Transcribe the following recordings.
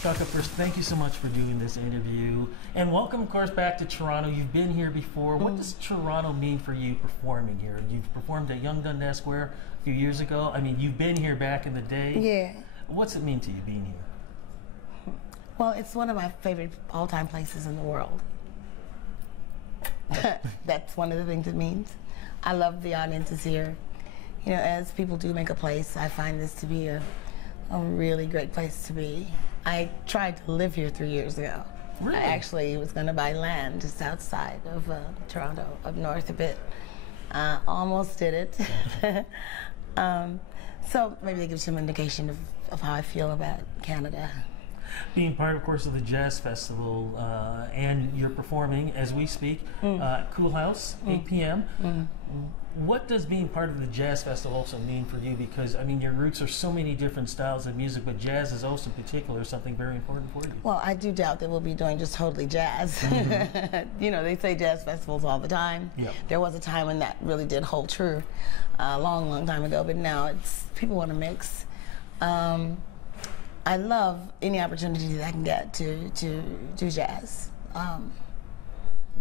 Chaka, first, thank you so much for doing this interview. And welcome, of course, back to Toronto. You've been here before. What does Toronto mean for you performing here? You've performed at Yonge Dundas Square a few years ago. I mean, you've been here back in the day. Yeah. What's it mean to you being here? Well, it's one of my favorite all-time places in the world. That's one of the things it means. I love the audiences here. You know, as people do make a place, I find this to be a really great place to be. I tried to live here 3 years ago. Really? I actually was going to buy land just outside of Toronto, up north a bit. Almost did it. So maybe that gives you an indication of how I feel about Canada. Being part, of course, of the Jazz Festival, and you're performing as we speak, Kool Haus, 8 p.m. What does being part of the Jazz Festival also mean for you? Because, I mean, your roots are so many different styles of music, but jazz is also in particular something very important for you. Well, I do doubt that we'll be doing just totally jazz. You know, they say jazz festivals all the time. Yep. There was a time when that really did hold true, a long, long time ago, but now it's, people want to mix. I love any opportunity that I can get to do jazz.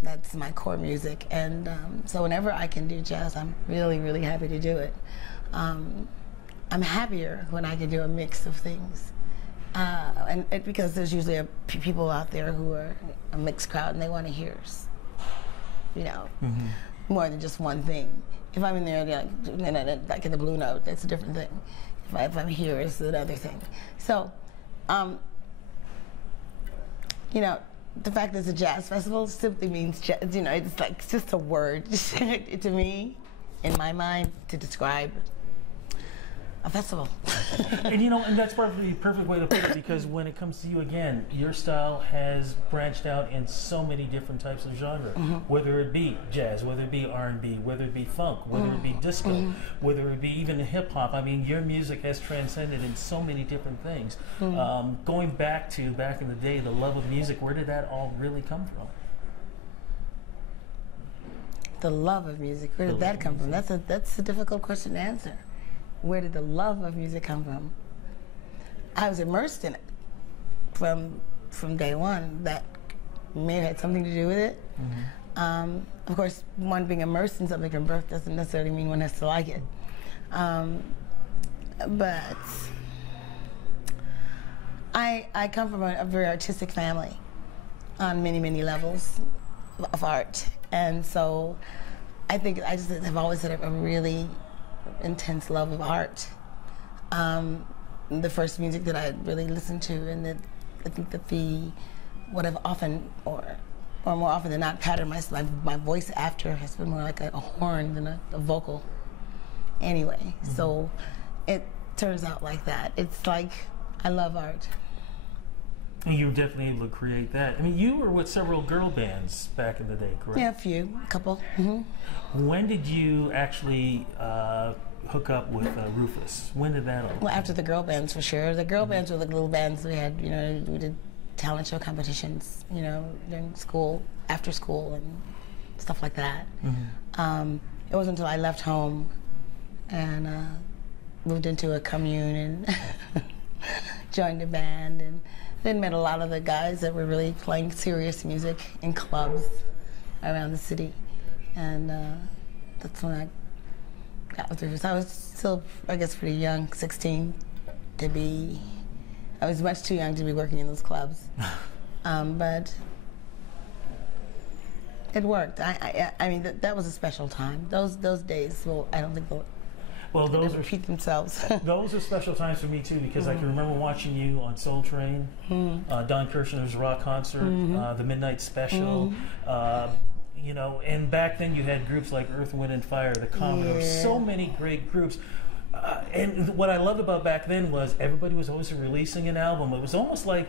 That's my core music, and so whenever I can do jazz, I'm really, really happy to do it. I'm happier when I can do a mix of things, because there's usually people out there who are a mixed crowd and they want to hear, you know, more than just one thing. If I'm in there, like in the Blue Note, that's a different thing. If I'm here, it's another thing. So, you know, the fact that it's a jazz festival simply means jazz. You know, it's like it's just a word to me, in my mind, to describe a festival. And you know, and that's probably the perfect way to put it, because when it comes to you, again, your style has branched out in so many different types of genre, whether it be jazz, whether it be R&B, whether it be funk, whether it be disco, whether it be even hip hop. I mean, your music has transcended in so many different things. Going back in the day, the love of music, where did that all really come from? The love of music, where did that come from? That's a difficult question to answer. Where did the love of music come from? I was immersed in it from day one. That may have had something to do with it. Of course, one being immersed in something from birth doesn't necessarily mean one has to like it. But I come from a very artistic family on many, many levels of art. And so I think I just have always had a really intense love of art. The first music that I really listened to, and that I think that what I've often, or more often than not, patterned my voice after has been more like a horn than a vocal. Anyway, so it turns out like that. It's like I love art. And you were definitely able to create that. I mean, you were with several girl bands back in the day, correct? Yeah, a couple. When did you actually hook up with Rufus? When did that all? Well, after the girl bands, for sure. The girl bands were the little bands we had. You know, we did talent show competitions. You know, during school, after school, and stuff like that. It wasn't until I left home and moved into a commune and joined a band, and then met a lot of the guys that were really playing serious music in clubs around the city. And that's when I got with Rufus. I was still, I guess, pretty young, 16, to be, I was much too young to be working in those clubs. But it worked. I mean, that was a special time. Those days, well, I don't think those repeat themselves. Those are special times for me too, because I can remember watching you on Soul Train, Don Kirshner's rock concert, the Midnight Special. You know, and back then you had groups like Earth, Wind and Fire, the Commodores, so many great groups. And what I loved about back then was everybody was always releasing an album. It was almost like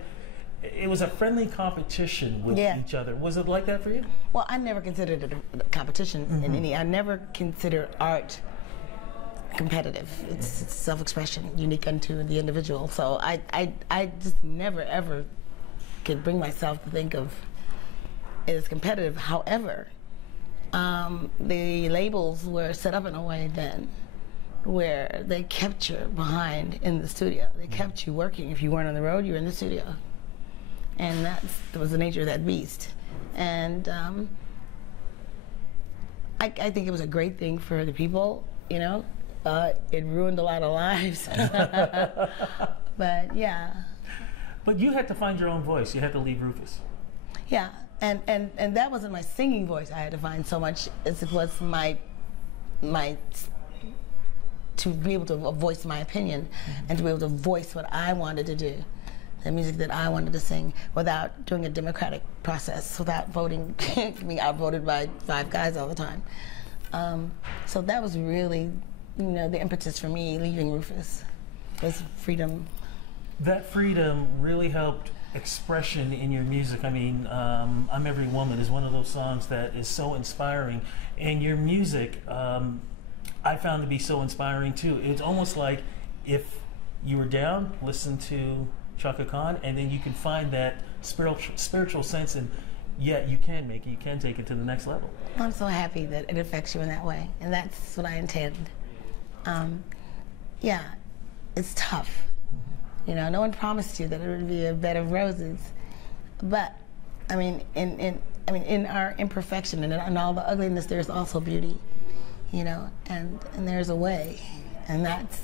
it was a friendly competition with each other. Was it like that for you? Well, I never considered it a competition in any. I never considered art competitive. It's self-expression, unique unto the individual. So I just never ever could bring myself to think of it as competitive. However, the labels were set up in a way then where they kept you behind in the studio. They kept you working. If you weren't on the road, you were in the studio. and that was the nature of that beast. And I think it was a great thing for the people, you know. It ruined a lot of lives, but yeah. But you had to find your own voice. You had to leave Rufus. Yeah, and that wasn't my singing voice I had to find so much as it was my to be able to voice my opinion and to be able to voice what I wanted to do, the music that I wanted to sing, without doing a democratic process, without voting, being outvoted by 5 guys all the time. So that was really, you know, the impetus for me leaving Rufus, was freedom. That freedom really helped expression in your music. I mean, I'm Every Woman is one of those songs that is so inspiring, and your music I found to be so inspiring too. It's almost like if you were down, listen to Chaka Khan, and then you can find that spiritual sense, and yet you can make it, you can take it to the next level. I'm so happy that it affects you in that way, and that's what I intend. Yeah, it's tough. You know, no one promised you that it would be a bed of roses, but I mean, in our imperfection and in all the ugliness, there's also beauty. You know, and there's a way, and that's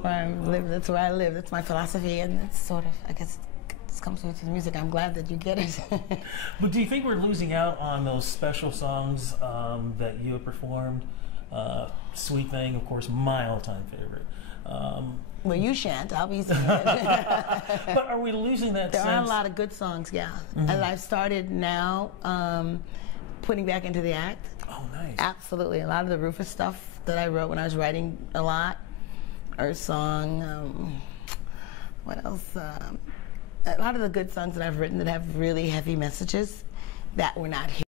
where I live. That's where I live. That's my philosophy, and it's sort of, I guess, it comes with the music. I'm glad that you get it. But do you think we're losing out on those special songs that you have performed? Sweet Thing, of course, my all-time favorite. Well, you shan't. I'll be singing it. But are we losing that there sense? There are a lot of good songs, yeah. And I've started now putting back into the act. Oh, nice. Absolutely. A lot of the Rufus stuff that I wrote when I was writing a lot, or song, what else? A lot of the good songs that I've written that have really heavy messages that were not here.